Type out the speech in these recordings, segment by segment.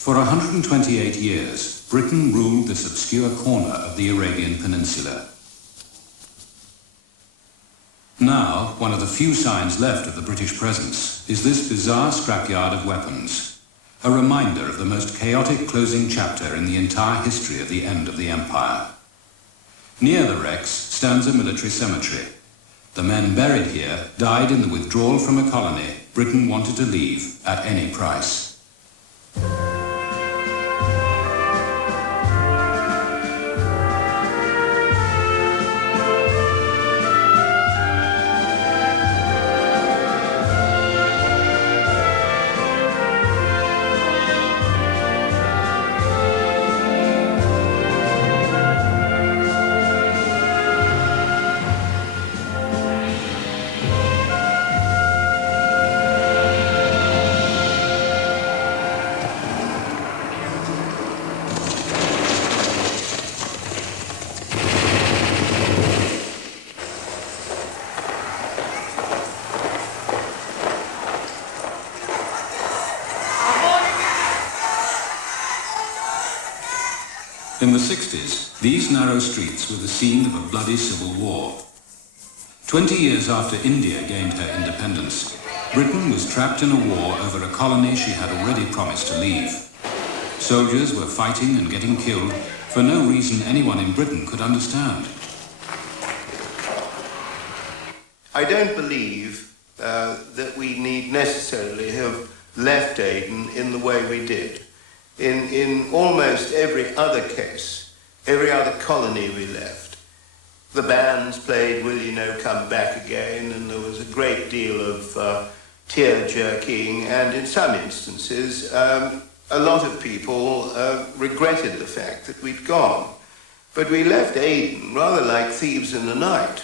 For 128 years, Britain ruled this obscure corner of the Arabian Peninsula. Now, one of the few signs left of the British presence is this bizarre scrapyard of weapons, a reminder of the most chaotic closing chapter in the entire history of the end of the empire. Near the wrecks stands a military cemetery. The men buried here died in the withdrawal from a colony Britain wanted to leave at any price. In the 60s, these narrow streets were the scene of a bloody civil war. 20 years after India gained her independence, Britain was trapped in a war over a colony she had already promised to leave. Soldiers were fighting and getting killed for no reason anyone in Britain could understand. I don't believe that we need necessarily have left Aden in the way we did. In almost every other case, every other colony we left, the bands played Will You Know Come Back Again, and there was a great deal of tear-jerking, and in some instances, a lot of people regretted the fact that we'd gone. But we left Aden rather like thieves in the night.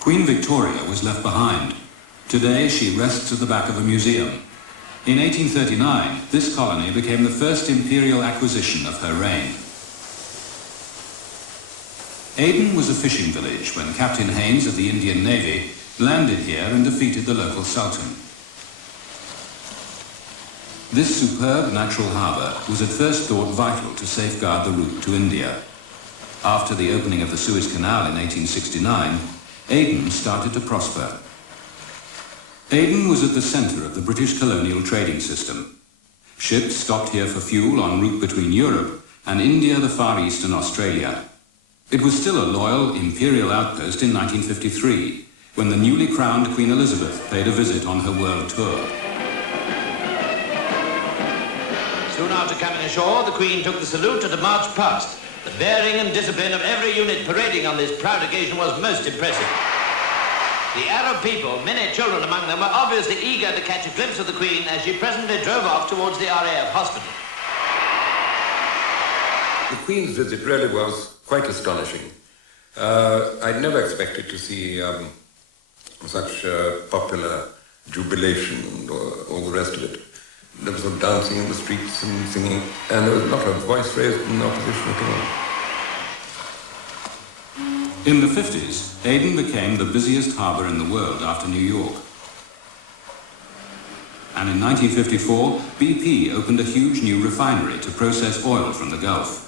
Queen Victoria was left behind. Today she rests at the back of a museum. In 1839, this colony became the first imperial acquisition of her reign. Aden was a fishing village when Captain Haynes of the Indian Navy landed here and defeated the local sultan. This superb natural harbour was at first thought vital to safeguard the route to India. After the opening of the Suez Canal in 1869, Aden started to prosper. Aden was at the centre of the British colonial trading system. Ships stopped here for fuel en route between Europe and India, the Far East and Australia. It was still a loyal imperial outpost in 1953, when the newly crowned Queen Elizabeth paid a visit on her world tour. Soon after coming ashore, the Queen took the salute and marched past. The bearing and discipline of every unit parading on this proud occasion was most impressive. The Arab people, many children among them, were obviously eager to catch a glimpse of the Queen as she presently drove off towards the RAF hospital. The Queen's visit really was quite astonishing. I'd never expected to see such popular jubilation and all the rest of it. There was some dancing in the streets and singing, and there was not a voice raised in opposition at all. In the 50s, Aden became the busiest harbour in the world after New York. And in 1954, BP opened a huge new refinery to process oil from the Gulf.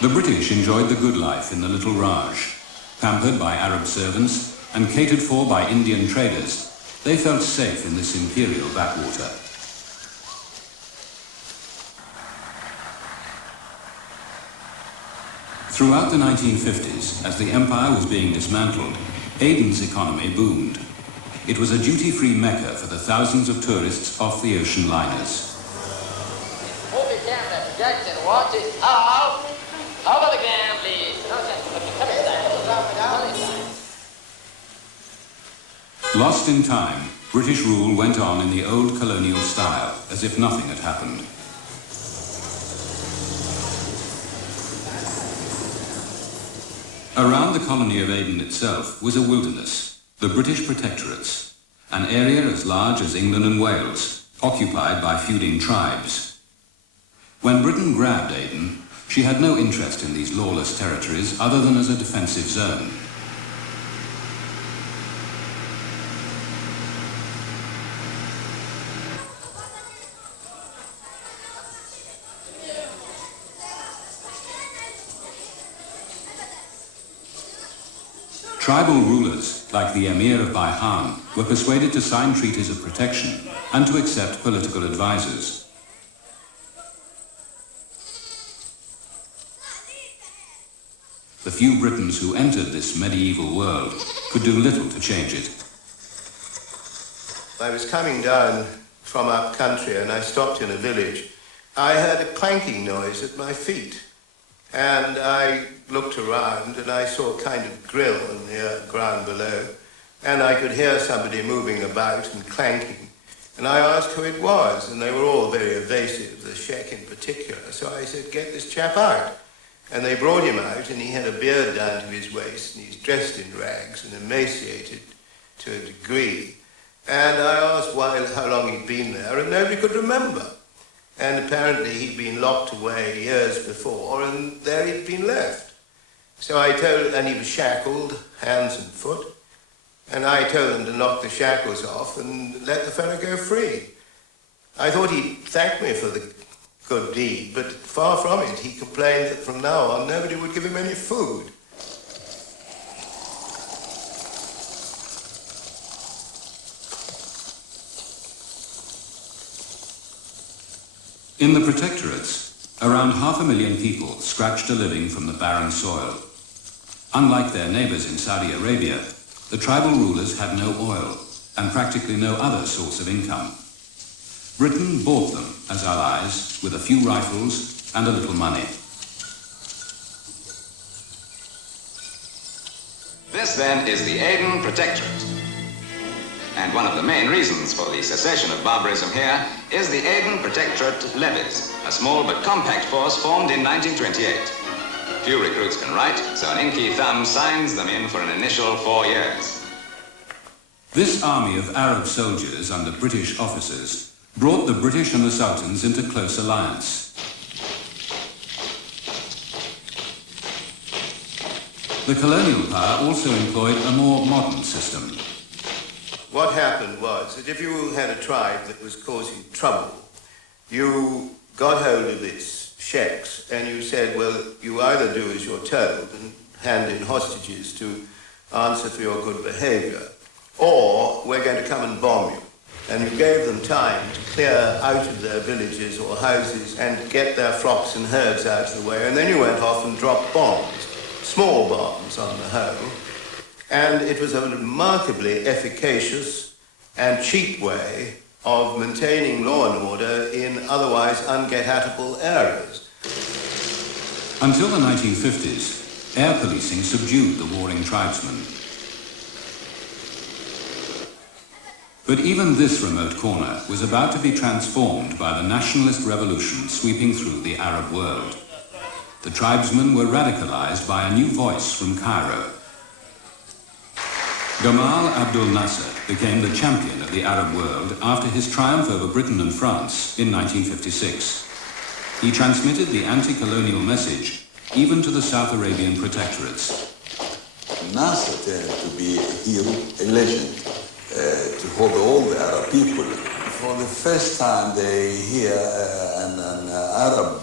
The British enjoyed the good life in the little Raj. Pampered by Arab servants and catered for by Indian traders, they felt safe in this imperial backwater. Throughout the 1950s, as the empire was being dismantled, Aden's economy boomed. It was a duty-free mecca for the thousands of tourists off the ocean liners. Hold the camera, Jackson, watch it. How about again, please? Lost in time, British rule went on in the old colonial style, as if nothing had happened. Around the colony of Aden itself was a wilderness, the British protectorates, an area as large as England and Wales, occupied by feuding tribes. When Britain grabbed Aden, she had no interest in these lawless territories other than as a defensive zone. Tribal rulers, like the Emir of Baihan, were persuaded to sign treaties of protection and to accept political advisors. The few Britons who entered this medieval world could do little to change it. I was coming down from up country and I stopped in a village. I heard a clanking noise at my feet. And I looked around and I saw a kind of grill in the ground below. And I could hear somebody moving about and clanking. And I asked who it was, and they were all very evasive, the Sheikh in particular. So I said, get this chap out. And they brought him out, and he had a beard down to his waist, and he's dressed in rags and emaciated to a degree. And I asked how long he'd been there, and nobody could remember. And apparently he'd been locked away years before, and there he'd been left. So I told, and he was shackled, hands and foot, and I told them to knock the shackles off and let the fellow go free. I thought he'd thank me for the good deed, but far from it. He complained that from now on nobody would give him any food. In the protectorates, around 500,000 people scratched a living from the barren soil. Unlike their neighbors in Saudi Arabia, the tribal rulers had no oil and practically no other source of income. Britain bought them as allies with a few rifles and a little money. This then is the Aden Protectorate. And one of the main reasons for the cessation of barbarism here is the Aden Protectorate levies, a small but compact force formed in 1928. Few recruits can write, so an inky thumb signs them in for an initial 4 years. This army of Arab soldiers under British officers brought the British and the Sultans into close alliance. The colonial power also employed a more modern system. What happened was that if you had a tribe that was causing trouble, you got hold of its sheikhs and you said, well, you either do as you're told and hand in hostages to answer for your good behavior, or we're going to come and bomb you. And you gave them time to clear out of their villages or houses and get their flocks and herds out of the way, and then you went off and dropped bombs, small bombs on the whole. And it was a remarkably efficacious and cheap way of maintaining law and order in otherwise unget-at-able areas. Until the 1950s, air policing subdued the warring tribesmen. But even this remote corner was about to be transformed by the nationalist revolution sweeping through the Arab world. The tribesmen were radicalized by a new voice from Cairo. Gamal Abdel Nasser became the champion of the Arab world after his triumph over Britain and France in 1956. He transmitted the anti-colonial message even to the South Arabian protectorates. Nasser turned to be a hero, a legend, to hold all the Arab people. For the first time they hear an Arab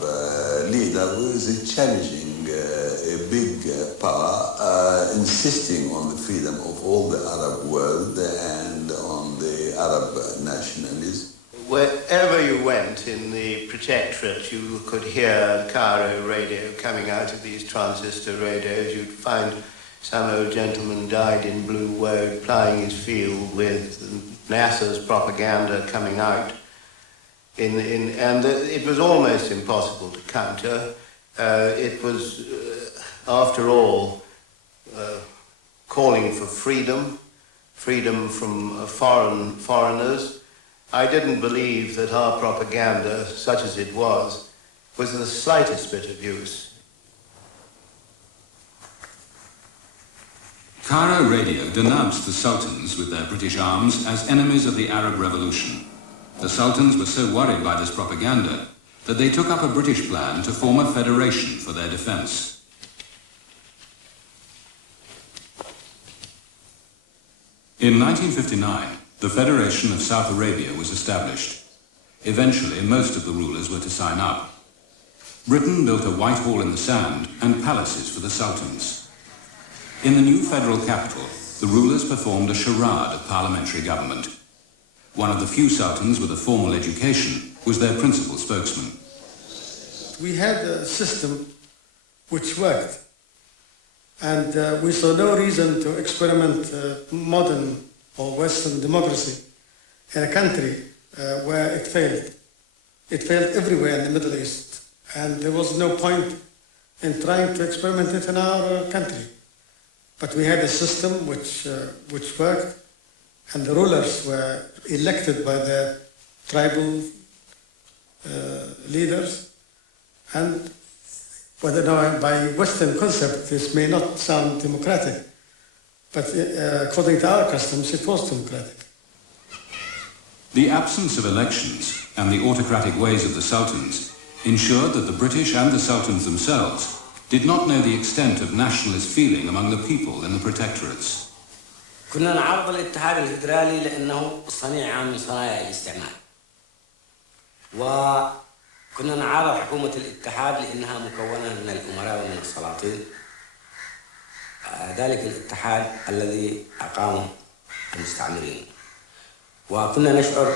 leader who is challenging a big power, insisting on the freedom of all the Arab world and on the Arab nationalism. Wherever you went in the protectorate, you could hear Cairo radio coming out of these transistor radios. You'd find some old gentleman died in Blue Woad plying his field with Nasser's propaganda coming out. And it was almost impossible to counter. It was, after all, calling for freedom from foreigners. I didn't believe that our propaganda, such as it was the slightest bit of use. Cairo radio denounced the Sultans with their British arms as enemies of the Arab Revolution. The Sultans were so worried by this propaganda that they took up a British plan to form a federation for their defense. In 1959, the Federation of South Arabia was established. Eventually, most of the rulers were to sign up. Britain built a white hall in the sand and palaces for the Sultans. In the new federal capital, the rulers performed a charade of parliamentary government. One of the few sultans with a formal education was their principal spokesman. We had a system which worked, and we saw no reason to experiment modern or Western democracy in a country where it failed. It failed everywhere in the Middle East, and there was no point in trying to experiment it in our country. But we had a system which worked, and the rulers were elected by their tribal leaders. And whether now by Western concept this may not sound democratic, but according to our customs it was democratic. The absence of elections and the autocratic ways of the sultans ensured that the British and the sultans themselves did not know the extent of nationalist feeling among the people in the protectorates. كنا نعرض الاتحاد الفدرالي لأنه صنيعة من صنايع الاستعمار. وكنا نعارض حكومة الاتحاد لأنها مكونة من الأمراء ومن السلاطين. ذلك الاتحاد الذي أقامه المستعمرين. وكنا نشعر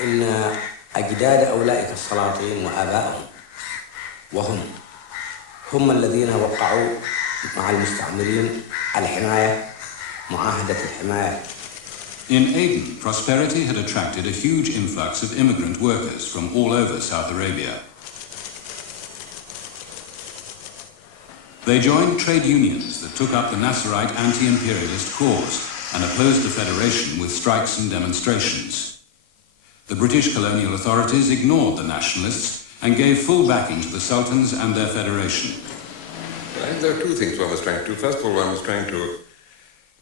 أن أجداد أولئك السلاطين وآبائهم هم الذين وقعوا مع المستعمرين الحماية معاهدة الحماية. In Aden, prosperity had attracted a huge influx of immigrant workers from all over South Arabia. They joined trade unions that took up the Nasserite anti-imperialist cause and opposed the Federation with strikes and demonstrations. The British colonial authorities ignored the nationalists and gave full backing to the sultans and their federation. I think there are two things one was trying to do. First of all, one was trying to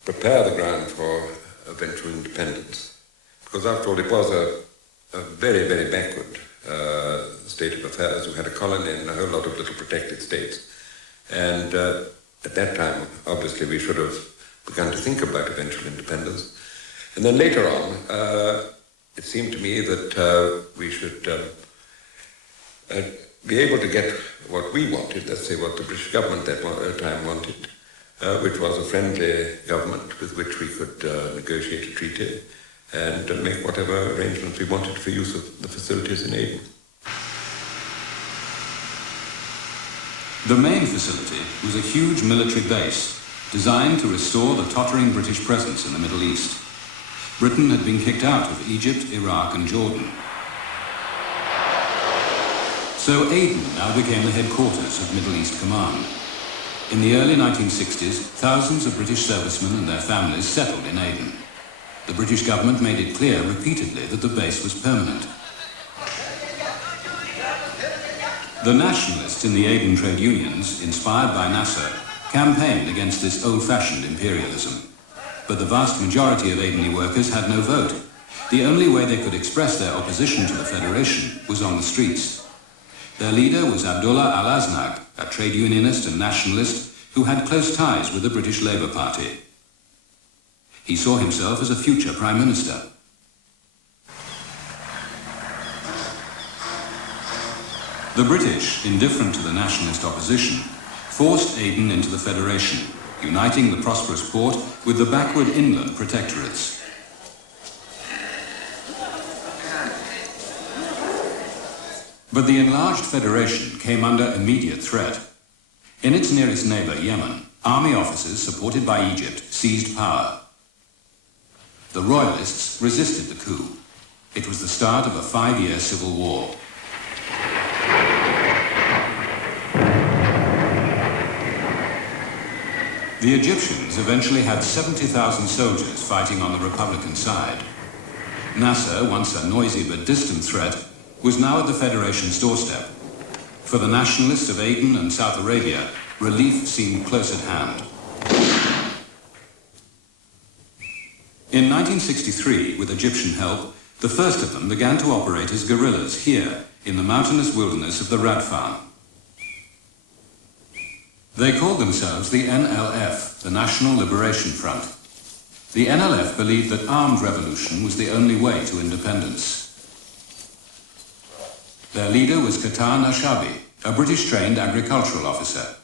prepare the ground for eventual independence. Because after all, it was a very, very backward state of affairs. We had a colony and a whole lot of little protected states. And at that time, obviously, we should have begun to think about eventual independence. And then later on, it seemed to me that we should be able to get what we wanted, let's say what the British government at that time wanted, which was a friendly government with which we could negotiate a treaty and make whatever arrangements we wanted for use of the facilities in Aden. The main facility was a huge military base designed to restore the tottering British presence in the Middle East. Britain had been kicked out of Egypt, Iraq and Jordan. So Aden now became the headquarters of Middle East Command. In the early 1960s, thousands of British servicemen and their families settled in Aden. The British government made it clear repeatedly that the base was permanent. The nationalists in the Aden trade unions, inspired by Nasser, campaigned against this old-fashioned imperialism. But the vast majority of Adeni workers had no vote. The only way they could express their opposition to the Federation was on the streets. Their leader was Abdullah al-Aznaq, a trade unionist and nationalist who had close ties with the British Labour Party. He saw himself as a future Prime Minister. The British, indifferent to the nationalist opposition, forced Aden into the Federation, uniting the prosperous port with the backward inland protectorates. But the enlarged Federation came under immediate threat. In its nearest neighbour, Yemen, army officers supported by Egypt seized power. The royalists resisted the coup. It was the start of a 5-year civil war. The Egyptians eventually had 70,000 soldiers fighting on the Republican side. Nasser, once a noisy but distant threat, was now at the Federation's doorstep. For the nationalists of Aden and South Arabia, relief seemed close at hand. In 1963, with Egyptian help, the first of them began to operate as guerrillas here, in the mountainous wilderness of the Radfan. They called themselves the NLF, the National Liberation Front. The NLF believed that armed revolution was the only way to independence. Their leader was Qatar Nashabi, a British-trained agricultural officer.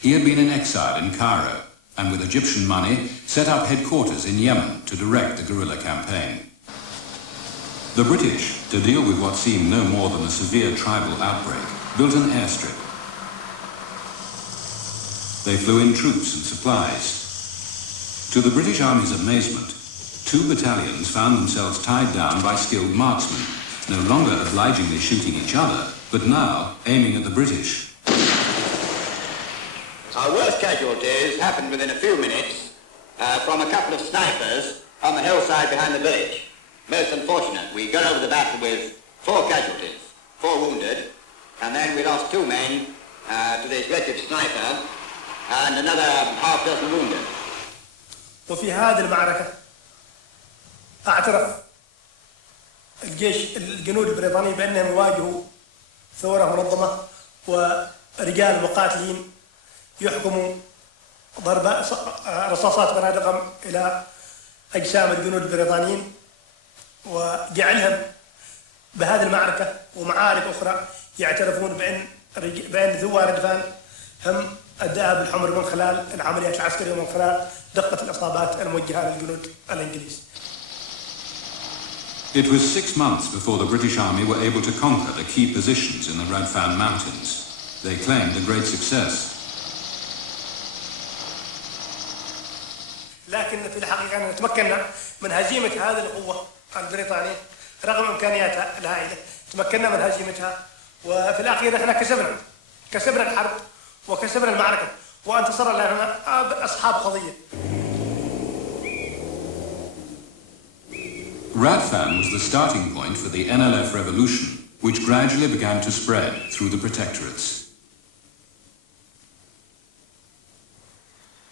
He had been in exile in Cairo and with Egyptian money set up headquarters in Yemen to direct the guerrilla campaign. The British, to deal with what seemed no more than a severe tribal outbreak, built an airstrip. They flew in troops and supplies. To the British Army's amazement, 2 battalions found themselves tied down by skilled marksmen, no longer obligingly shooting each other, but now aiming at the British. Our worst casualties happened within a few minutes from a couple of snipers on the hillside behind the village. Most unfortunate. We got over the battle with 4 casualties, 4 wounded, and then we lost 2 men to this wretched sniper and another half dozen wounded. وفي هذه المعركة اعترف الجنود البريطاني بأنهم يواجهوا ثورة منظمة ورجال مقاتلين يحكموا ضرب رصاصات بنادق إلى أجسام الجنود البريطانيين وجعلهم بهذه المعركة ومعارك أخرى يعترفون بأن ثوار ردفان هم الذهب الحمر من خلال العمليات العسكرية ومن خلال دقة الإصابات الموجهة للجنود الإنجليز. It was 6 months before the British Army were able to conquer the key positions in the Radfan Mountains. They claimed a great success. لكن في الحقيقة تمكنا من هزيمة هذه القوة البريطانية رغم إمكانياتها الهائلة. تمكنا من هزيمتها وفي الأخير احنا كسبنا الحرب وكسبنا المعركة وانتصر لنا أصحاب قضية. Radfan was the starting point for the NLF revolution, which gradually began to spread through the protectorates.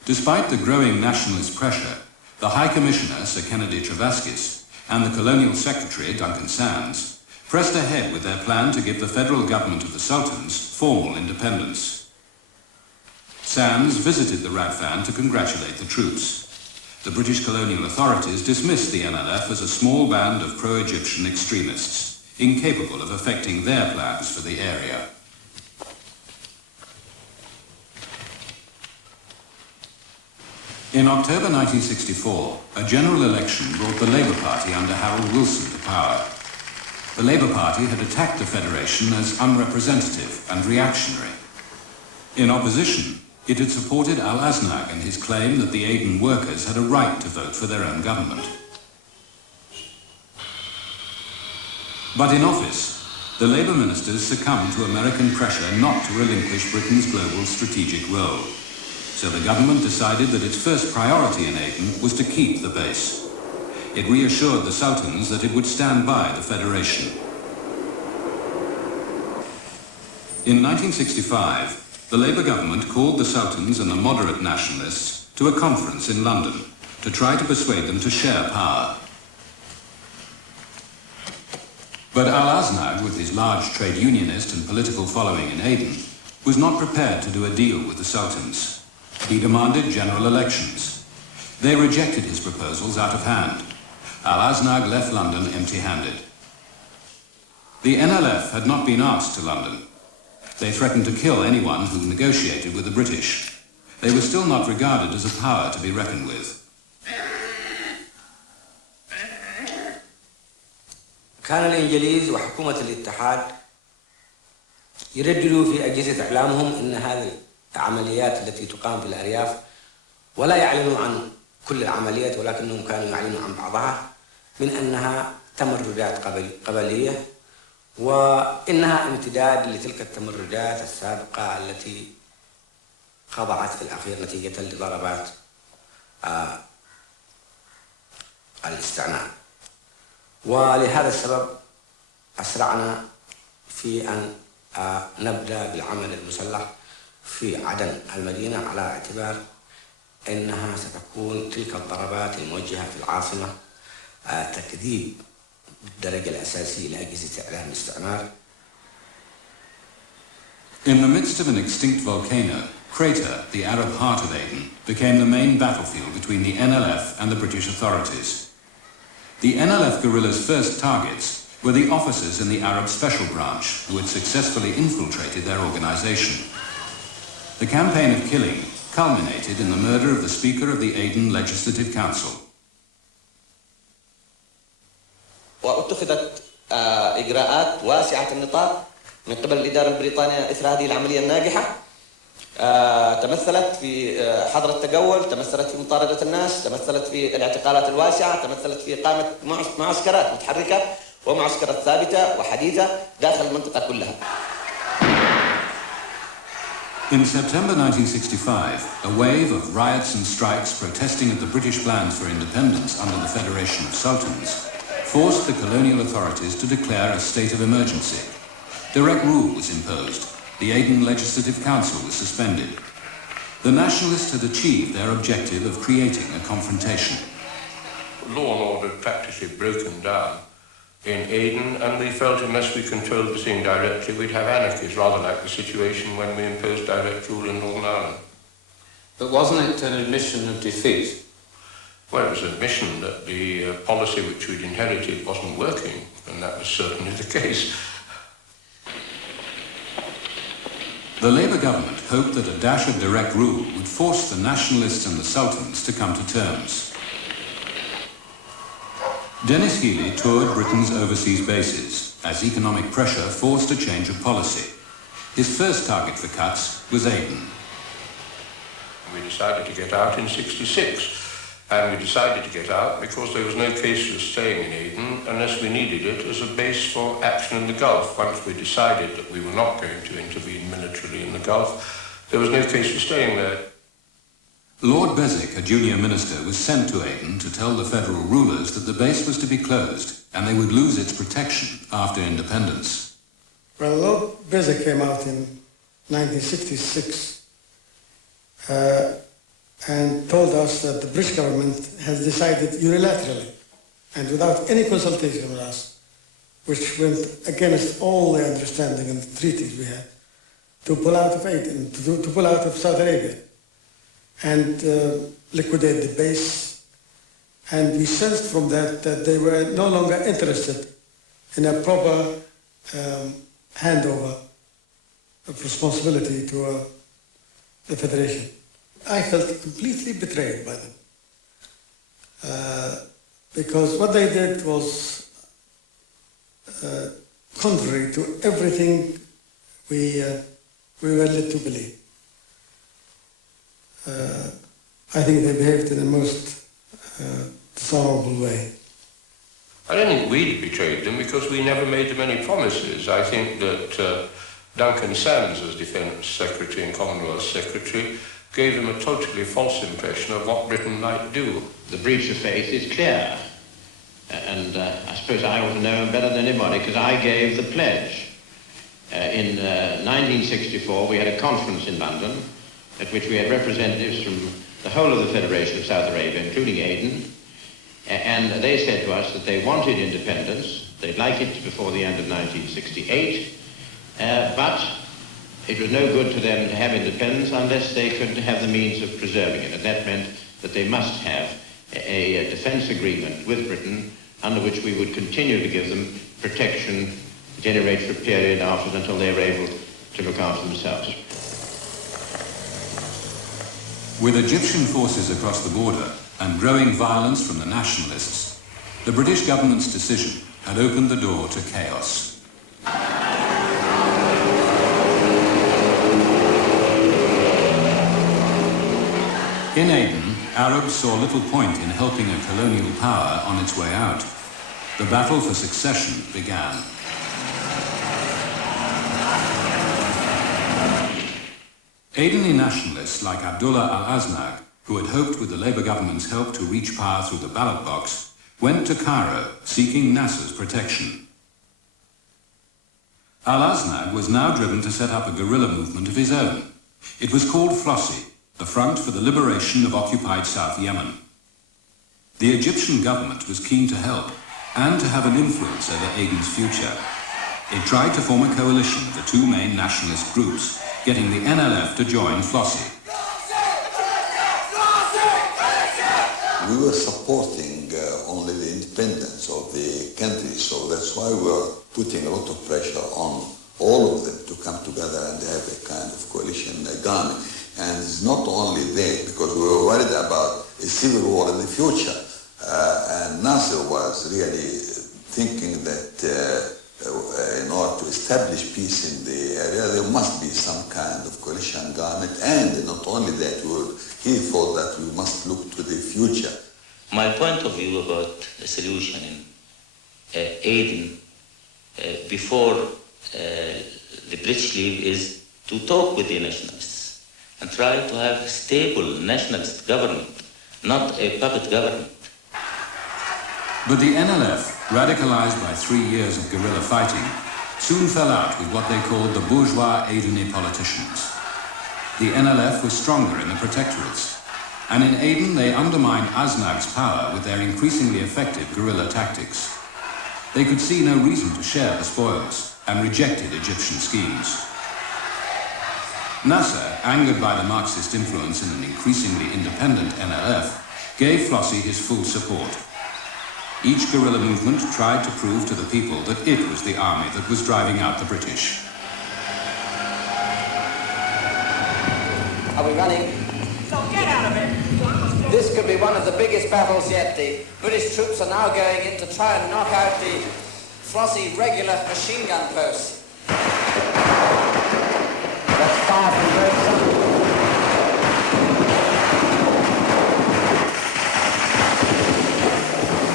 Despite the growing nationalist pressure, the High Commissioner, Sir Kennedy Travaskis, and the Colonial Secretary, Duncan Sands, pressed ahead with their plan to give the federal government of the Sultans formal independence. Sands visited the Radfan to congratulate the troops. The British colonial authorities dismissed the NLF as a small band of pro-Egyptian extremists, incapable of effecting their plans for the area. In October 1964, a general election brought the Labour Party under Harold Wilson to power. The Labour Party had attacked the Federation as unrepresentative and reactionary. In opposition, it had supported Al-Aznaq and his claim that the Aden workers had a right to vote for their own government. But in office, the Labour ministers succumbed to American pressure not to relinquish Britain's global strategic role. So the government decided that its first priority in Aden was to keep the base. It reassured the Sultans that it would stand by the Federation. In 1965, the Labour government called the Sultans and the moderate nationalists to a conference in London to try to persuade them to share power. But Al-Aznaq, with his large trade unionist and political following in Aden, was not prepared to do a deal with the Sultans. He demanded general elections. They rejected his proposals out of hand. Al-Aznaq left London empty-handed. The NLF had not been asked to London. They threatened to kill anyone who negotiated with the British. They were still not regarded as a power to be reckoned with. كان الإنجليز وحكومة الاتحاد يرددوا في أجهزة إعلامهم إن هذه العمليات التي تقام في الأرياف ولا يعلنوا عن كل العمليات ولكنهم كانوا يعلنوا عن بعضها من أنها تمردات قبلية وإنها امتداد لتلك التمردات السابقة التي خضعت في الأخير نتيجة لضربات الاستعمار. ولهذا السبب أسرعنا في أن نبدأ بالعمل المسلح في عدن المدينة على اعتبار أنها ستكون تلك الضربات الموجهة في العاصمة تكذيب بالدرجة الأساسية لأجهزة إعلام الاستعمار. In the midst of an extinct volcano, Crater, the Arab heart of Aden, became the main battlefield between the NLF and the British authorities. The NLF guerrillas' first targets were the officers in the Arab Special Branch who had successfully infiltrated their organization. The campaign of killing culminated in the murder of the Speaker of the Aden Legislative Council. واتخذت إجراءات واسعة النطاق من قبل الإدارة البريطانية إثر هذه العملية الناجحة. تمثلت في حظر التجول، تمثلت في مطاردة الناس، تمثلت في الاعتقالات الواسعة، تمثلت في إقامة معسكرات متحركة ومعسكرات ثابتة وحديثة داخل المنطقة كلها. In September 1965, a wave of riots and strikes protesting at the British plans for independence under the Federation of Sultans forced the colonial authorities to declare a state of emergency. Direct rule was imposed. The Aden Legislative Council was suspended. The nationalists had achieved their objective of creating a confrontation. Law and order had practically broken down in Aden, and we felt unless we controlled the thing directly, we'd have anarchies, rather like the situation when we imposed direct rule in Northern Ireland. But wasn't it an admission of defeat? Well, it was an admission that the policy which we'd inherited wasn't working, and that was certainly the case. The Labour government hoped that a dash of direct rule would force the nationalists and the sultans to come to terms. Dennis Healey toured Britain's overseas bases as economic pressure forced a change of policy. His first target for cuts was Aden. We decided to get out in '66. And we decided to get out because there was no case for staying in Aden unless we needed it as a base for action in the Gulf. Once we decided that we were not going to intervene militarily in the Gulf, there was no case for staying there. Lord Beswick, a junior minister, was sent to Aden to tell the federal rulers that the base was to be closed and they would lose its protection after independence. Well, Lord Beswick came out in 1966 and told us that the British government has decided unilaterally and without any consultation with us, which went against all the understanding and the treaties we had, to pull out of Aden, to pull out of Saudi Arabia and liquidate the base. And we sensed from that that they were no longer interested in a proper handover of responsibility to the Federation. I felt completely betrayed by them because what they did was contrary to everything we were led to believe. I think they behaved in the most dishonorable way. I don't think we'd betrayed them because we never made them any promises. I think that Duncan Sands, as Defence Secretary and Commonwealth Secretary, gave them a totally false impression of what Britain might do. The breach of faith is clear, and I suppose I ought to know better than anybody because I gave the pledge. In 1964 we had a conference in London at which we had representatives from the whole of the Federation of South Arabia, including Aden, and they said to us that they wanted independence, they'd like it before the end of 1968, but it was no good to them to have independence unless they could have the means of preserving it. And that meant that they must have a defence agreement with Britain under which we would continue to give them protection at any rate for a period after until they were able to look after themselves. With Egyptian forces across the border and growing violence from the nationalists, the British government's decision had opened the door to chaos. In Aden, Arabs saw little point in helping a colonial power on its way out. The battle for succession began. Adeni nationalists like Abdullah al-Aznag, who had hoped with the Labour government's help to reach power through the ballot box, went to Cairo seeking Nasser's protection. Al-Aznag was now driven to set up a guerrilla movement of his own. It was called Flossie, the Front for the Liberation of Occupied South Yemen. The Egyptian government was keen to help and to have an influence over Aden's future. It tried to form a coalition of the two main nationalist groups, getting the NLF to join Flossie. We were supporting only the independence of the country, so that's why we were putting a lot of pressure on all of them to come together and have a kind of coalition government. And it's not only Nasser was really thinking that in order to establish peace in the area, there must be some kind of coalition government, and not only that, he thought that we must look to the future. My point of view about the solution in Aden before the British leave is to talk with the nationalists and try to have a stable nationalist government, not a puppet government. But the NLF, radicalized by 3 years of guerrilla fighting, soon fell out with what they called the bourgeois Adeni politicians. The NLF was stronger in the protectorates, and in Aden they undermined Aznav's power with their increasingly effective guerrilla tactics. They could see no reason to share the spoils and rejected Egyptian schemes. Nasser, angered by the Marxist influence in an increasingly independent NLF, gave Flossie his full support. Each guerrilla movement tried to prove to the people that it was the army that was driving out the British. Are we running? So get out of it! This could be one of the biggest battles yet. The British troops are now going in to try and knock out the Flossie regular machine gun posts. That's fire from both sides.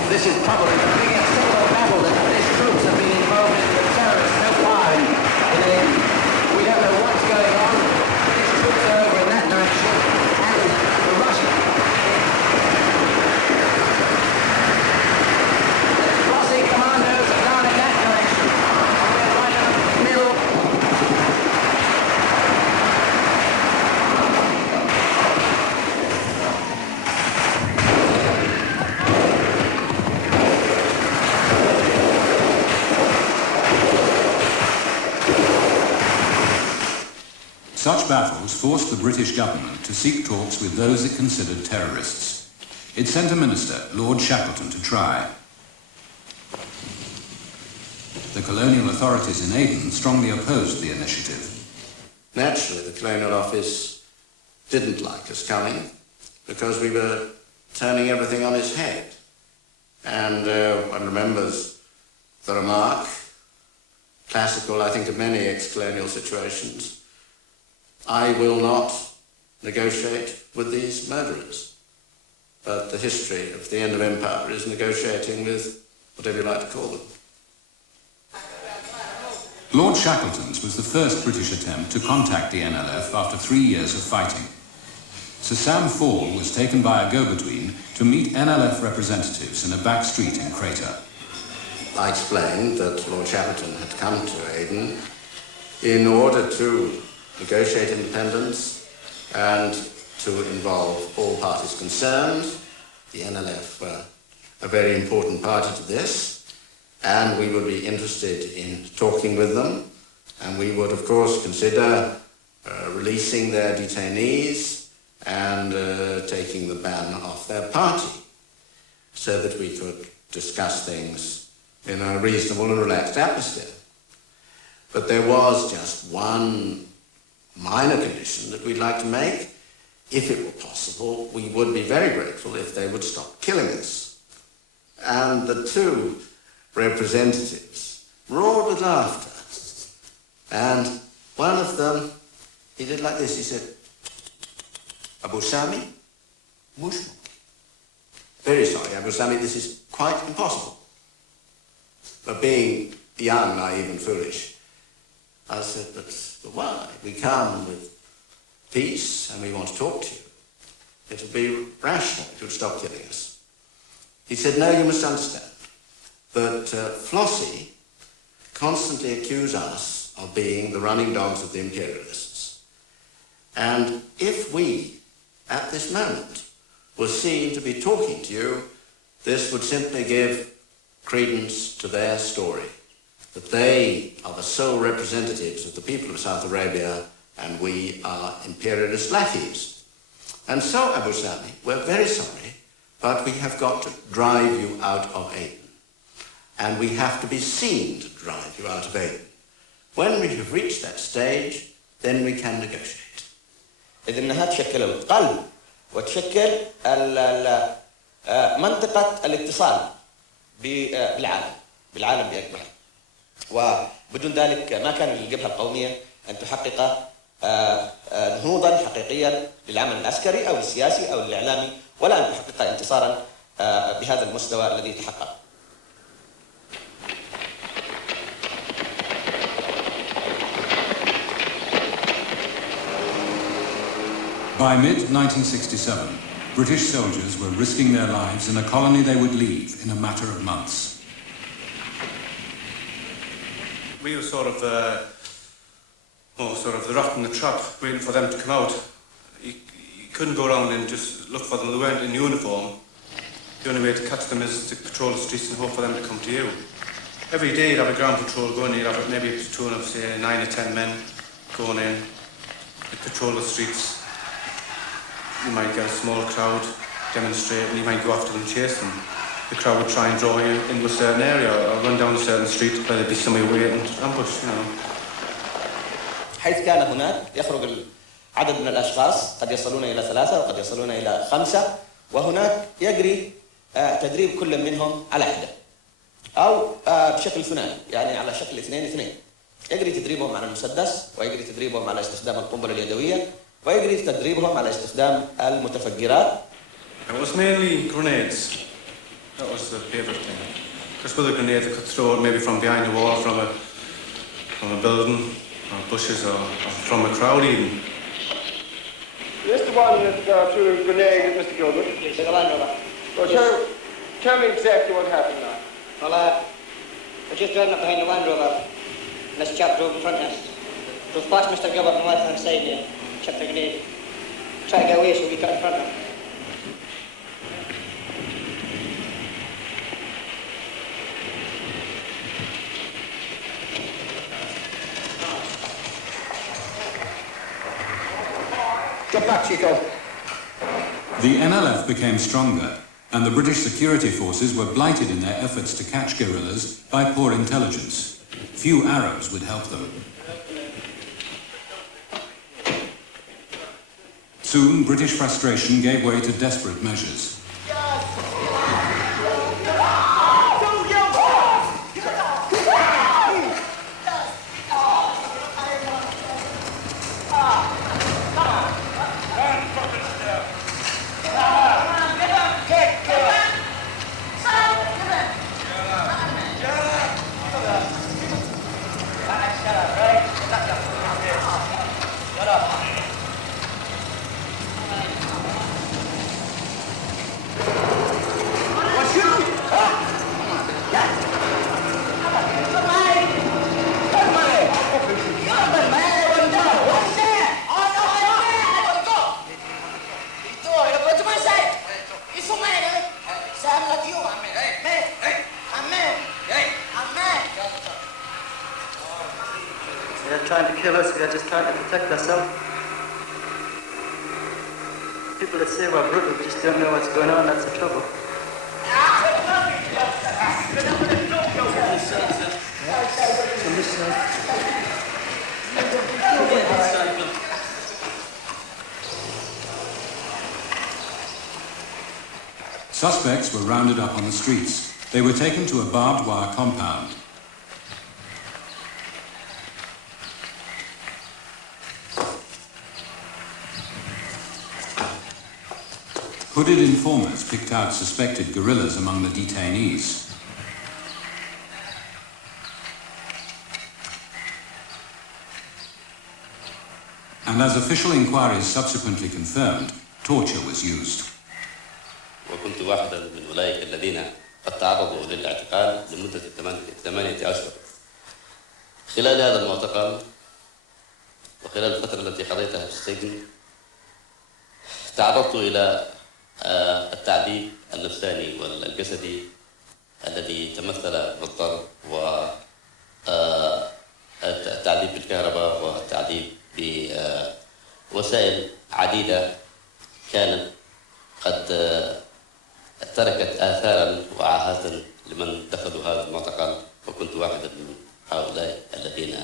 This is probably the biggest single battle that the British troops have been involved in with terrorists so far in Aden. We don't know what's going on. British troops are over in that direction, and the Russians. The Flossie commandos are down in that direction. We're right in the middle. Such battles forced the British government to seek talks with those it considered terrorists. It sent a minister, Lord Shackleton, to try. The colonial authorities in Aden strongly opposed the initiative. Naturally, the Colonial Office didn't like us coming because we were turning everything on its head. And one remembers the remark, classical, I think, of many ex-colonial situations, I will not negotiate with these murderers. But the history of the end of empire is negotiating with whatever you like to call them. Lord Shackleton's was the first British attempt to contact the NLF after 3 years of fighting. Sir Sam Fall was taken by a go-between to meet NLF representatives in a back street in Crater. I explained that Lord Shackleton had come to Aden in order to negotiate independence and to involve all parties concerned. The NLF were a very important party to this, and we would be interested in talking with them, and we would, of course, consider releasing their detainees and taking the ban off their party so that we could discuss things in a reasonable and relaxed atmosphere. But there was just one minor condition that we'd like to make. If it were possible, we would be very grateful if they would stop killing us. And the two representatives roared with laughter. And one of them, he did like this, he said, Abu Sami, mush. Very sorry, Abu Sami, this is quite impossible. But being young, naive and foolish, I said, but why? We come with peace and we want to talk to you. It would be rational if you would stop killing us. He said, no, you must understand that Flossie constantly accuse us of being the running dogs of the imperialists. And if we, at this moment, were seen to be talking to you, this would simply give credence to their story, that they are the sole representatives of the people of South Arabia and we are imperialist lackeys. And so, Abu Sami, we're very sorry, but we have got to drive you out of Aden. And we have to be seen to drive you out of Aden. When we have reached that stage, then we can negotiate. إذا إنها تشكل القلب وتشكل منطقة الاتصال بالعالم بأكمله. وبدون ذلك ما كان للجبهة القومية أن تحقق نهوضا حقيقيا للعمل العسكري أو السياسي أو الإعلامي، ولا أن تحقق انتصارا بهذا المستوى الذي تحقق. By mid-1967, British soldiers were risking their lives in a colony they would leave in a matter of months. We were sort of the rat in the trap, waiting for them to come out. You couldn't go around and just look for them. They weren't in uniform. The only way to catch them is to patrol the streets and hope for them to come to you. Every day you'd have a ground patrol going, you'd have maybe a platoon of, say, 9 or 10 men going in. They'd patrol the streets. You might get a small crowd demonstrate and you might go after them, chase them. The crowd would try and draw you into a certain area or run down a certain street where there'd be somebody waiting to ambush, you know. حيث كان هناك يخرج عدد من الأشخاص قد يصلون إلى 3 وقد يصلون إلى 5، وهناك يجري تدريب كل منهم على حدة أو بشكل ثنائي، يعني على شكل 2-2. يجري تدريبهم على المسدس، ويجري تدريبهم على استخدام القنبلة اليدوية، ويجري تدريبهم على استخدام المتفجرات. It was mainly grenades. That was the favourite thing. Because with a grenade they could throw it maybe from behind a wall, from a building, or bushes, or from a crowd even. This is the one that threw a grenade at Mr. Gilbert? Yes, the Land Rover. Well, tell me exactly what happened now. Well, I just driving up behind the Land Rover, and this chap drove in front of us. Drove past Mr. Gilbert on the left-hand side there, chucked the grenade. Tried to get away so we got in front of him. Get back, Chico. The NLF became stronger, and the British security forces were blighted in their efforts to catch guerrillas by poor intelligence. Few Arabs would help them. Soon, British frustration gave way to desperate measures. They're trying to kill us, we are just trying to protect ourselves. People that say we're brutal just don't know what's going on, that's the trouble. Suspects were rounded up on the streets. They were taken to a barbed wire compound. Hooded informers picked out suspected guerrillas among the detainees. And as official inquiries subsequently confirmed, torture was used. وكنت واحدا من أولئك الذين قد تعرضوا للاعتقال لمدة 8 أشهر. خلال هذا المعتقل وخلال الفترة التي قضيتها في السجن تعرضت إلى التعذيب النفساني والجسدي الذي تمثل بالضرب والتعذيب بالكهرباء والتعذيب بوسائل عديدة كانت قد تركت آثارا وعاهات لمن دخلوا هذا المعتقل، وكنت واحدا من هؤلاء الذين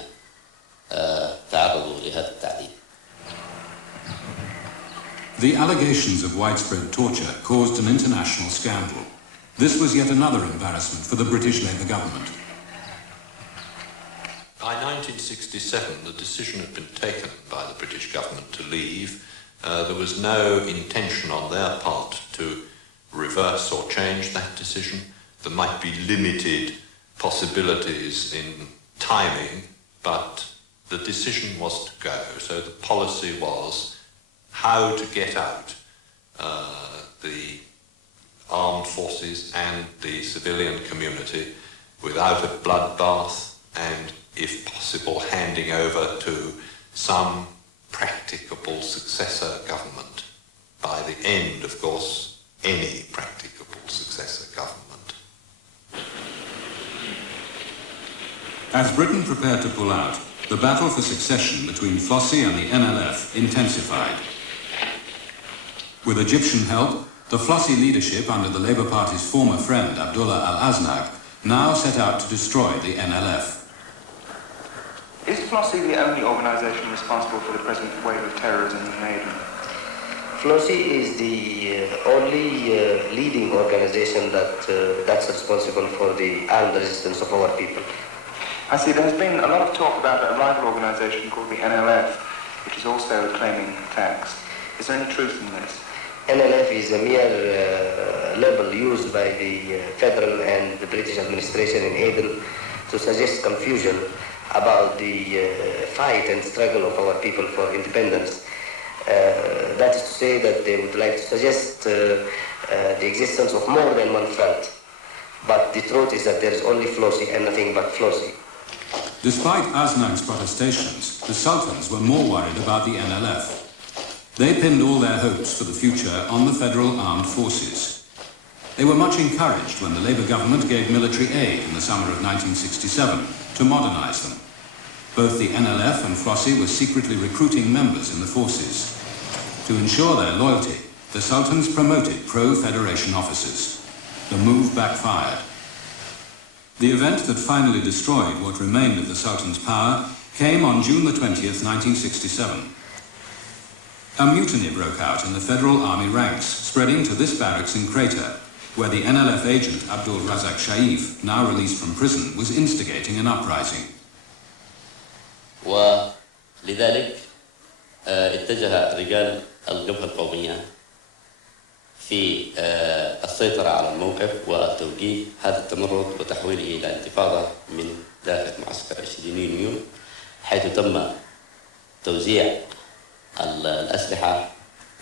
تعرضوا لهذا التعذيب. The allegations of widespread torture caused an international scandal. This was yet another embarrassment for the British Labour government. By 1967, the decision had been taken by the British government to leave. There was no intention on their part to reverse or change that decision. There might be limited possibilities in timing, but the decision was to go. So the policy was how to get out the armed forces and the civilian community without a bloodbath and, if possible, handing over to some practicable successor government. By the end, of course, any practicable successor government. As Britain prepared to pull out, the battle for succession between Flossie and the NLF intensified. With Egyptian help, the Flossie leadership under the Labour Party's former friend Abdullah al-Aznaq now set out to destroy the NLF. Is Flossie the only organisation responsible for the present wave of terrorism in Aden? Flossie is the only leading organisation that's responsible for the armed resistance of our people. I see. There's been a lot of talk about a rival organisation called the NLF, which is also claiming attacks. Is there any truth in this? NLF is a mere label used by the federal and the British administration in Aden to suggest confusion about the fight and struggle of our people for independence. That is to say that they would like to suggest the existence of more than one front. But the truth is that there is only Flossie and nothing but Flossie. Despite Aznaq's protestations, the Sultans were more worried about the NLF. They pinned all their hopes for the future on the federal armed forces. They were much encouraged when the Labour government gave military aid in the summer of 1967 to modernise them. Both the NLF and Flossie were secretly recruiting members in the forces. To ensure their loyalty, the Sultans promoted pro-Federation officers. The move backfired. The event that finally destroyed what remained of the Sultan's power came on June the 20th, 1967. A mutiny broke out in the Federal Army ranks, spreading to this barracks in Crater, where the NLF agent Abdul Razak Shaif, now released from prison, was instigating an uprising. ولذلك اتجه رجال الجبهة القومية في السيطرة على الموقف وتوجيه هذا التمرد وتحويله إلى انتفاضة من داخل معسكر 20 يونيو، حيث تم توزيع الأسلحة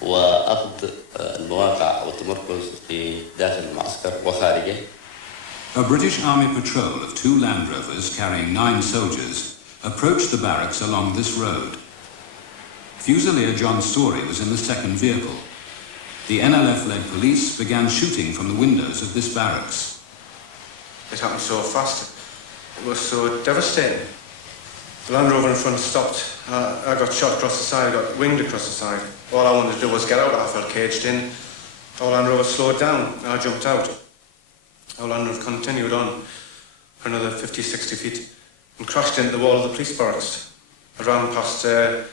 وأخذ المواقع والتمركز في داخل المعسكر وخارجه. A British Army patrol of 2 Land Rovers carrying 9 soldiers approached the barracks along this road. Fusilier John Story was in the second vehicle. The NLF-led police began shooting from the windows of this barracks. It happened so fast. It was so devastating. The Land Rover in front stopped. I got shot across the side, I got winged across the side. All I wanted to do was get out. I felt caged in. Our Land Rover slowed down. I jumped out. Our Land Rover continued on for another 50, 60 feet and crashed into the wall of the police barracks. I ran past the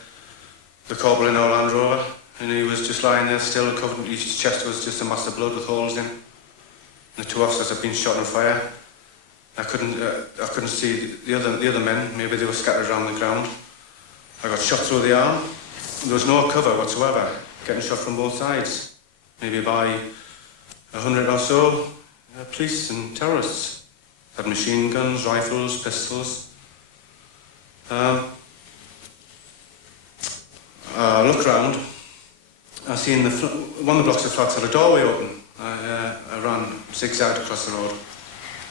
corporal in our Land Rover, and he was just lying there still, covered. His chest was just a mass of blood with holes in. And the 2 officers had been shot on fire. I couldn't see the other men. Maybe they were scattered around the ground. I got shot through the arm. There was no cover whatsoever. Getting shot from both sides, maybe by 100 or so police and terrorists. Had machine guns, rifles, pistols. I looked round. I seen one of the blocks of flats had a doorway open. I ran zigzagged across the road.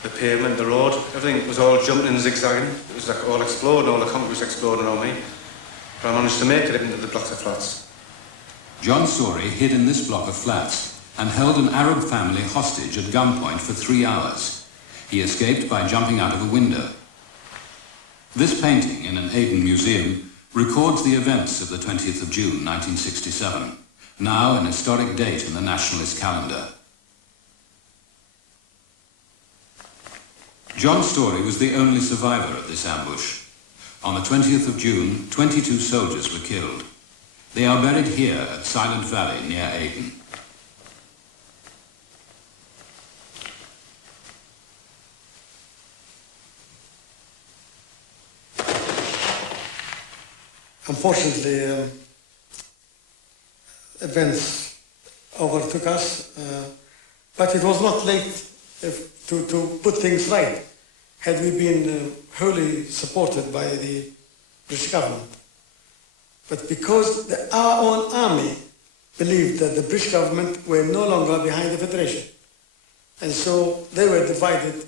The pavement, the road, everything was all jumping and zigzagging. It was like all exploding, all the concrete was exploding around me. But I managed to make it into the blocks of flats. John Story hid in this block of flats and held an Arab family hostage at gunpoint for 3 hours. He escaped by jumping out of a window. This painting in an Aden museum records the events of the 20th of June 1967, now an historic date in the nationalist calendar. John Story was the only survivor of this ambush. On the 20th of June, 22 soldiers were killed. They are buried here at Silent Valley near Aden. Unfortunately, events overtook us, but it was not late to put things right had we been wholly supported by the British government. But because our own army believed that the British government were no longer behind the Federation, and so they were divided,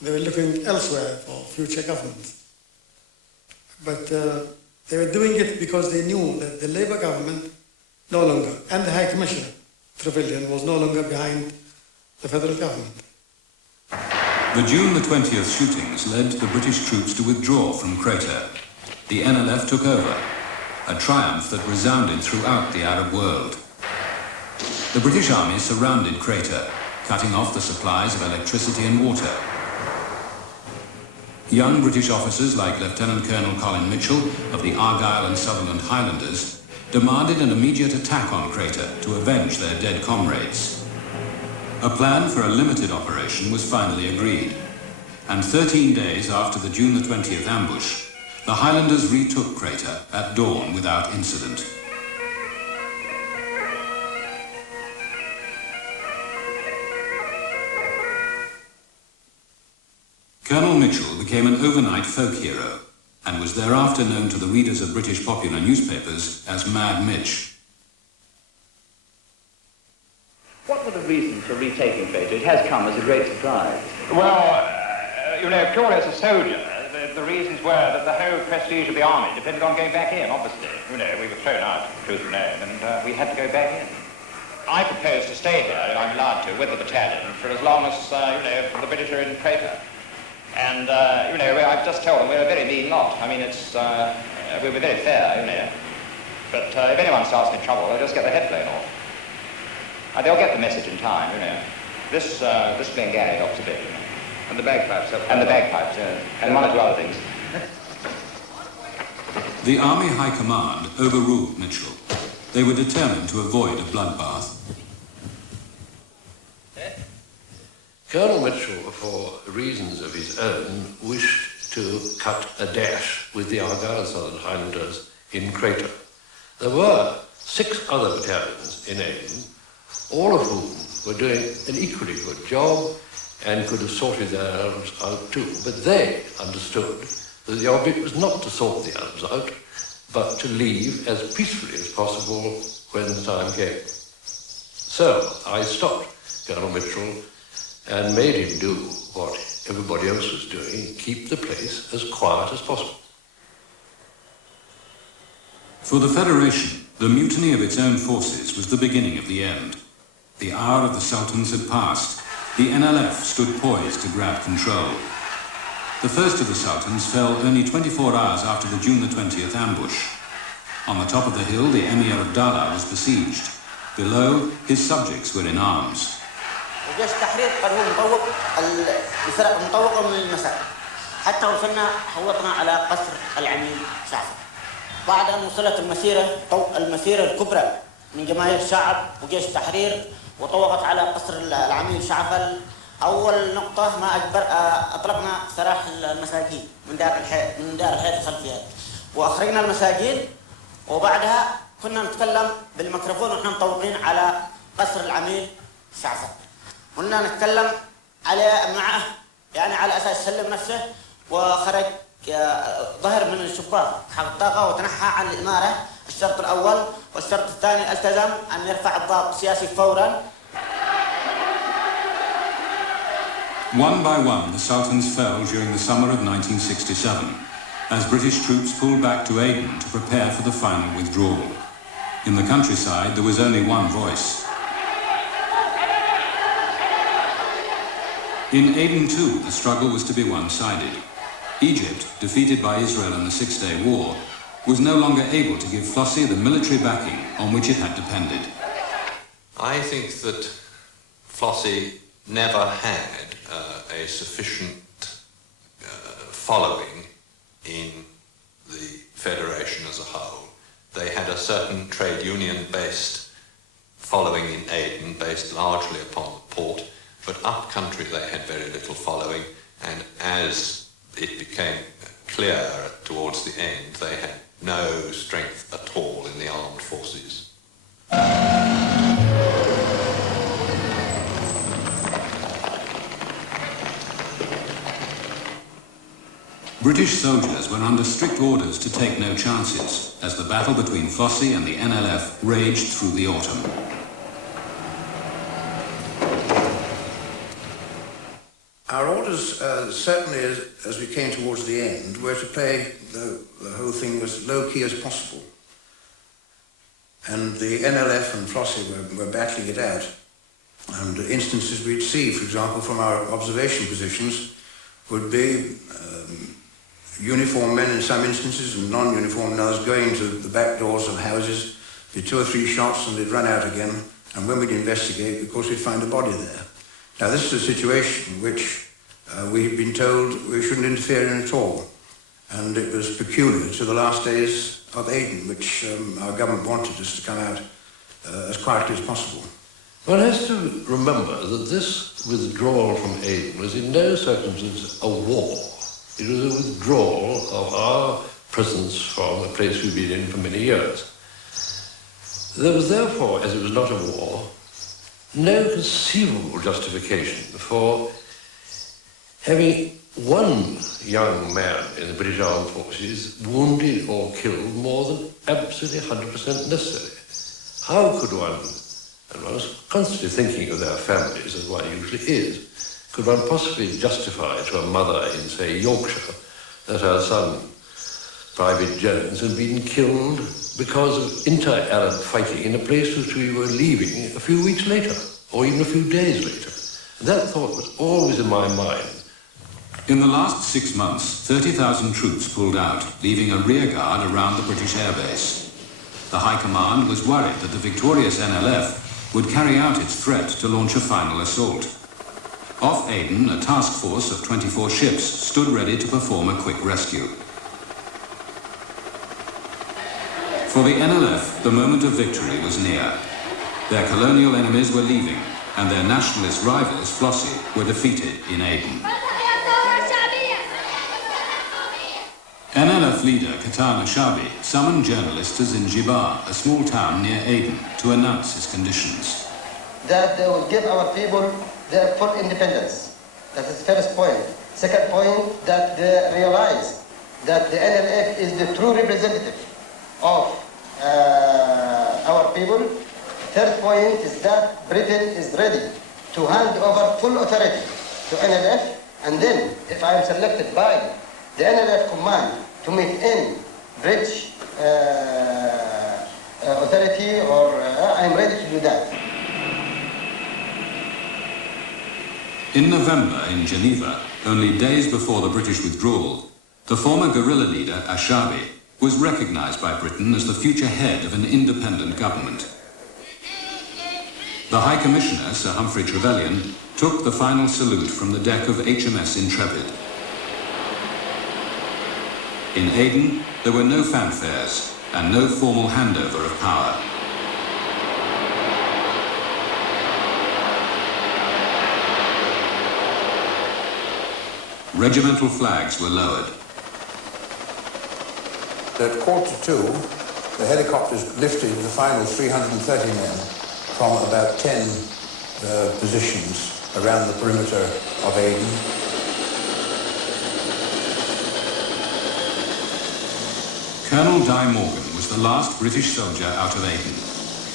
they were looking elsewhere for future governments. But they were doing it because they knew that the Labour government no longer, and the High Commissioner, Trevelyan, was no longer behind the federal government. The June the 20th shootings led the British troops to withdraw from Crater. The NLF took over, a triumph that resounded throughout the Arab world. The British Army surrounded Crater, cutting off the supplies of electricity and water. Young British officers like Lieutenant Colonel Colin Mitchell of the Argyll and Sutherland Highlanders demanded an immediate attack on Crater to avenge their dead comrades. A plan for a limited operation was finally agreed, and 13 days after the June the 20th ambush, the Highlanders retook Crater at dawn without incident. Colonel Mitchell became an overnight folk hero and was thereafter known to the readers of British popular newspapers as Mad Mitch. What were the reasons for retaking Crater? It has come as a great surprise. Well, purely as a soldier, the reasons were that the whole prestige of the army depended on going back in, obviously. We were thrown out, truth be known, and we had to go back in. I propose to stay here, if I'm allowed to, with the battalion for as long as, the British are in Crater. And, I've just told them we're a very mean lot. I mean, we were very fair, But if anyone starts in trouble, they'll just get their head blown off. They'll get the message in time, This Bengali helps a bit, And the bagpipes help. And the bagpipes, and one or two other things. The Army High Command overruled Mitchell. They were determined to avoid a bloodbath. Colonel Mitchell, for reasons of his own, wished to cut a dash with the Argyll and Southern Highlanders in Crater. There were 6 other battalions in Aden, all of whom were doing an equally good job and could have sorted the Arabs out too. But they understood that the object was not to sort the Arabs out, but to leave as peacefully as possible when the time came. So I stopped Colonel Mitchell and made him do what everybody else was doing, keep the place as quiet as possible. For the Federation, the mutiny of its own forces was the beginning of the end. The hour of the Sultans had passed. The NLF stood poised to grab control. The first of the Sultans fell only 24 hours after the June the 20th ambush. On the top of the hill, the Emir of Dala was besieged. Below, his subjects were in arms. وجيش التحرير قد هو الفرق مطوقة من المساء حتى وصلنا حوطنا على قصر العميد شعفر. بعد أن وصلت المسيرة الكبرى من جماهير الشعب وجيش التحرير وطوقت على قصر العميد شعفر. أول نقطة ما أطلقنا سراح المساجين من دار الحياة الخلفية وأخرجنا المساجين وبعدها كنا نتكلم بالميكروفون ونحن مطوقين على قصر العميد شعفر. قلنا نتكلم على معه على أساس سلم نفسه وخرج ظهر من الشباك حق الطاقة وتنحى عن الإمارة. الشرط الأول والشرط الثاني التزم أن يرفع الضابط السياسي فورا. One by one, the Sultans fell during the summer of 1967 as British troops pulled back to Aden to prepare for the final withdrawal. In the countryside, there was only one voice. In Aden too, the struggle was to be one-sided. Egypt, defeated by Israel in the Six-Day War, was no longer able to give Flossie the military backing on which it had depended. I think that Flossie never had a sufficient following in the Federation as a whole They had a certain trade union-based following in Aden, based largely upon the port, but up country they had very little following, and as it became clear towards the end, they had no strength at all in the armed forces. British soldiers were under strict orders to take no chances, as the battle between Flossie and the NLF raged through the autumn. Our orders, certainly as we came towards the end, were to play the whole thing as low-key as possible. And the NLF and Flossie were battling it out. And instances we'd see, for example, from our observation positions, would be uniformed men in some instances and non-uniformed others going to the back doors of houses, be 2 or 3 shots and they'd run out again, and when we'd investigate, of course, we'd find a body there. Now, this is a situation which we'd been told we shouldn't interfere in at all, and it was peculiar to the last days of Aden, which our government wanted us to come out as quietly as possible. One has to remember that this withdrawal from Aden was in no circumstance a war. It was a withdrawal of our presence from a place we've been in for many years. There was therefore, as it was not a war, no conceivable justification for having one young man in the British Armed Forces wounded or killed more than absolutely 100% necessary. How could one, and one was constantly thinking of their families, as one usually is, could one possibly justify to a mother in, say, Yorkshire, that her son, Private Jones, had been killed because of inter-Arab fighting in a place which we were leaving a few weeks later, or even a few days later? That thought was always in my mind. In the last 6 months, 30,000 troops pulled out, leaving a rear guard around the British airbase. The High Command was worried that the victorious NLF would carry out its threat to launch a final assault. Off Aden, a task force of 24 ships stood ready to perform a quick rescue. For the NLF, the moment of victory was near. Their colonial enemies were leaving, and their nationalist rivals, Flossie, were defeated in Aden. NLF leader Katan Ashabi summoned journalists to Zinjibar, a small town near Aden, to announce his conditions. That they will give our people their full independence. That is the first point. Second point, that they realize that the NLF is the true representative of our people. Third point is that Britain is ready to hand over full authority to NLF, and then, if I am selected by the NLF command to meet any British authority, or I am ready to do that. In November, in Geneva, only days before the British withdrawal, the former guerrilla leader, Ashabi, was recognized by Britain as the future head of an independent government. The High Commissioner, Sir Humphrey Trevelyan, took the final salute from the deck of HMS Intrepid. In Aden, there were no fanfares and no formal handover of power. Regimental flags were lowered. At 1:45, the helicopters lifted the final 330 men from about 10 positions around the perimeter of Aden. Colonel Di Morgan was the last British soldier out of Aden.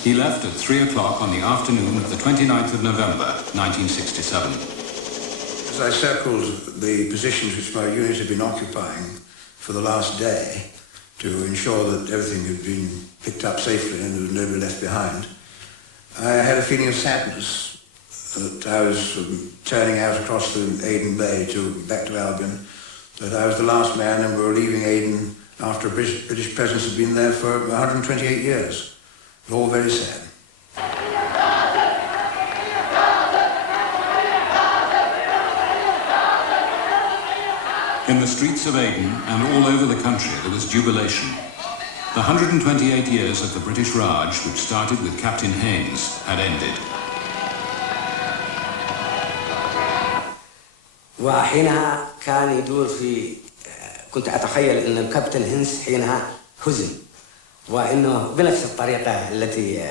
He left at 3 o'clock on the afternoon of the 29th of November, 1967. As I circled the positions which my unit had been occupying for the last day to ensure that everything had been picked up safely and there was nobody left behind, I had a feeling of sadness that I was turning out across the Aden Bay back to Albion, that I was the last man and we were leaving Aden after a British presence had been there for 128 years. It was all very sad. In the streets of Aden and all over the country there was jubilation. The 128 years of the British Raj, which started with Captain Haynes, had ended. وحينها كان يدور في كنت أتخيل أن الكابتن هينز حينها هزم وأنه بنفس الطريقة التي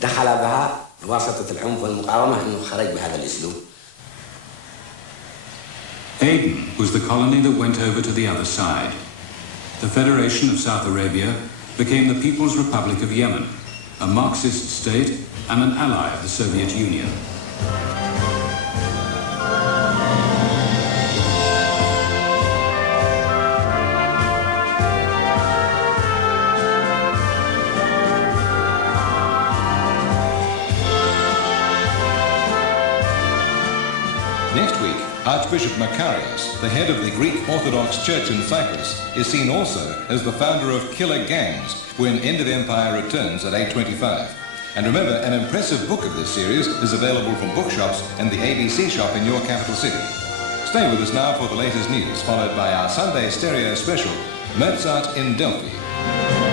دخل بها بواسطة العنف والمقاومة أنه خرج بهذا الأسلوب. Aden was the colony that went over to the other side. The Federation of South Arabia became the People's Republic of Yemen, a Marxist state and an ally of the Soviet Union. Next week, Archbishop Makarios, the head of the Greek Orthodox Church in Cyprus, is seen also as the founder of Killer Gangs when End of Empire returns at 8:25. And remember, an impressive book of this series is available from bookshops and the ABC shop in your capital city. Stay with us now for the latest news, followed by our Sunday stereo special, Mozart in Delphi.